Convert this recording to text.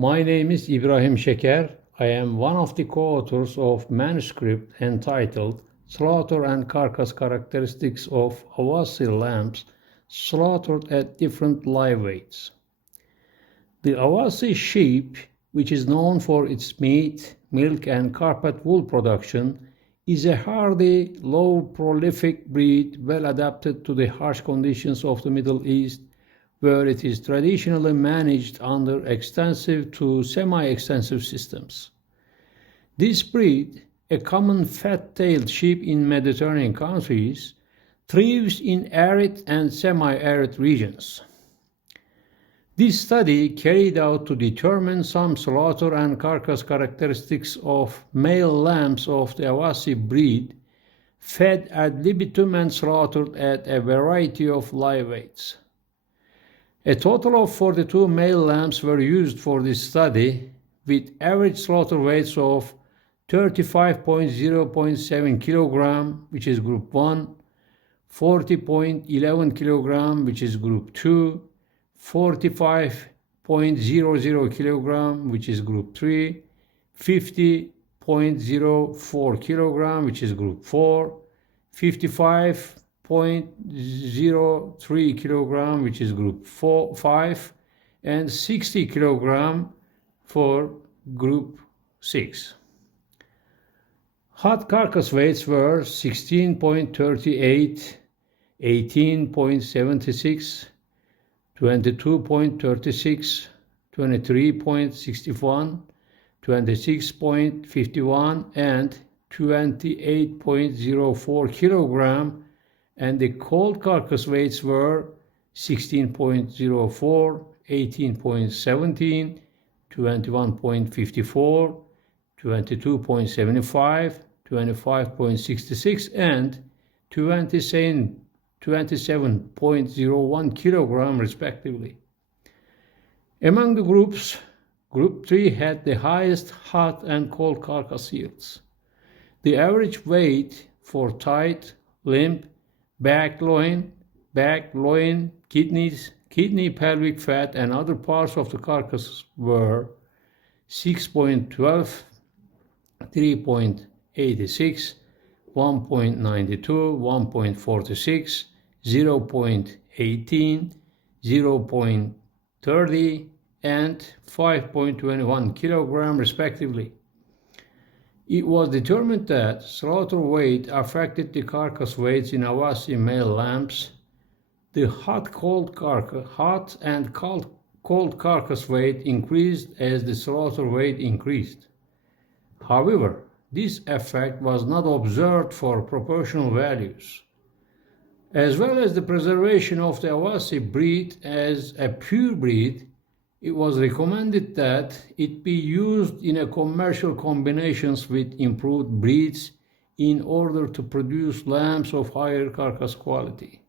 My name is Ibrahim Sheker. I am one of the co-authors of manuscript entitled Slaughter and Carcass Characteristics of Awassi Lambs Slaughtered at Different Live Weights. The Awassi sheep, which is known for its meat, milk and carpet wool production, is a hardy, low-prolific breed well adapted to the harsh conditions of the Middle East, where it is traditionally managed under extensive to semi-extensive systems. This breed, a common fat-tailed sheep in Mediterranean countries, thrives in arid and semi-arid regions. This study, carried out to determine some slaughter and carcass characteristics of male lambs of the Awassi breed, fed ad libitum and slaughtered at a variety of live weights. A total of 42 male lambs were used for this study, with average slaughter weights of 35.0.7 kg, which is group 1, 40.11 kg, which is group 2, 45.00 kg, which is group 3, 50.04 kg, which is group 4, 55.03 kg, which is group 5, and 60 kg for group 6. Hot carcass weights were 16.38, 18.76, 22.36, 23.61, 26.51, and 28.04 kg, and the cold carcass weights were 16.04, 18.17, 21.54, 22.75, 25.66, and 27.01 kg respectively. Among the groups, Group 3 had the highest hot and cold carcass yields. The average weight for thigh, limb, back loin, kidneys, kidney, pelvic fat, and other parts of the carcass were 6.12, 3.86, 1.92, 1.46, 0.18, 0.30, and 5.21 kg respectively. It was determined that slaughter weight affected the carcass weights in Awassi male lambs. The hot and cold carcass weight increased as the slaughter weight increased. However, this effect was not observed for proportional values. As well as the preservation of the Awassi breed as a pure breed, it was recommended that it be used in a commercial combinations with improved breeds in order to produce lambs of higher carcass quality.